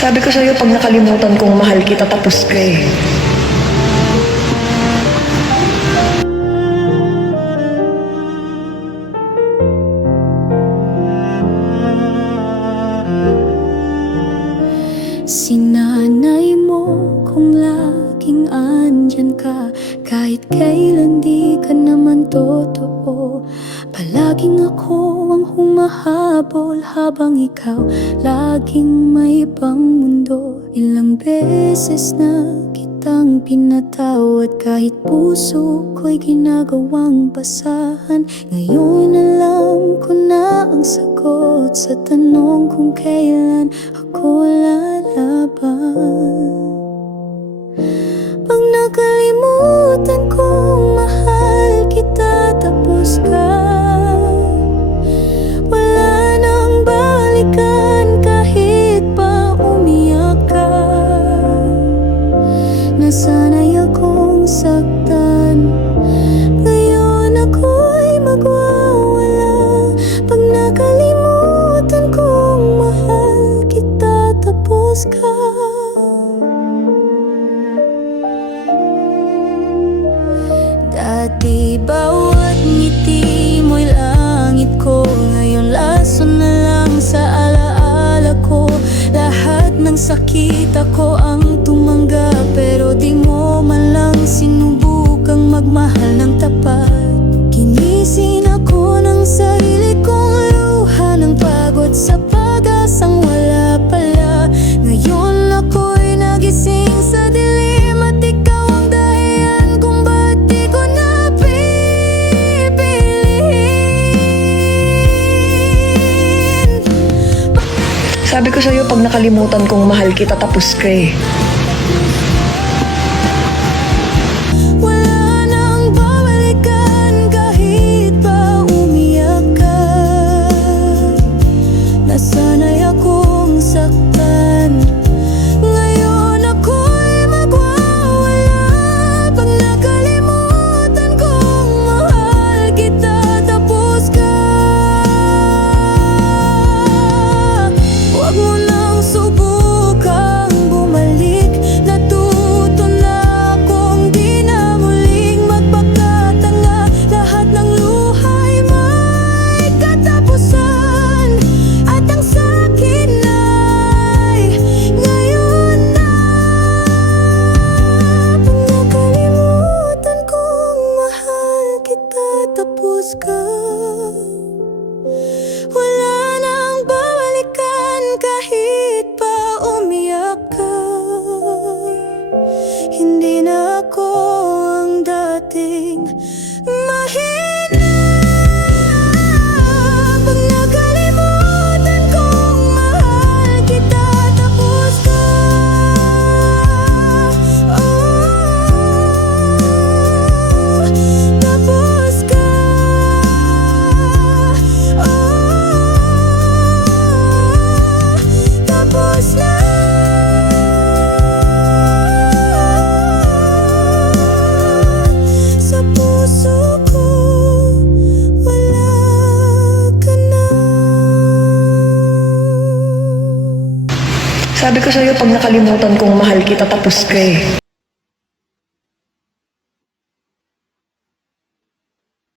Sabi ko sa'yo, pag nakalimutan kong mahal kita, tapos ka eh. Sinanay mo kung laging andyan ka, kahit kailan di ka naman totoo. Palaging ako ang humahabol habang ikaw laging may ibang mundo. Ilang beses na kitang pinatawad, kahit puso ko'y ginagawang basahan. Ngayon alam ko na ang sagot sa tanong kung kailan ako lalaban. Pag nakalimutan kong mahal kita, tapos ka. Wala nang balikan kahit pa umiyak ka. Nasanay akong saktan, ngayon ako'y magwawala. Pag nakalimutan kong mahal kita, tapos ka. Dati bawat ngiti mo'y langit ko, ngayon laso na lang sa alaala ko. Lahat ng sakit ako ang tumanggap, pero di mo man lang sinubukang magmahal ng tapat. Ginising ako ng sarili kong luha, ng pagod sa pag-asang wala pala. Ngayon ako'y nagising sa dilim, at ikaw ang dahilan kung ba't di ko na pipiliin. Sabi ko sa'yo, pag nakalimutan kong mahal kita, tapos ka eh. Wala nang babalikan kahit pa umiyak ka. Nasanay akong saktan, ngayon ako'y magwawala. Pag nakalimutan kong mahal kita, tapos ka. Huwag mo nang subukang bumalik, natuto na akong di na muling magpakatanga. Lahat ng luha'y may katapusan, at ang sa'kin ay ngayon na. Pag nakalimutan kong mahal kita, tapos ka. Wala nang babalikan kahit pa umiyak ka. Hindi na ako ang dating mahina. Pag nakalimutan kong mahal kita, tapos ka. Tapos ka. Tapos na. Sa puso ko wala ka na. Sabi ko sa'yo, pag nakalimutan kong mahal kita, tapos ka eh.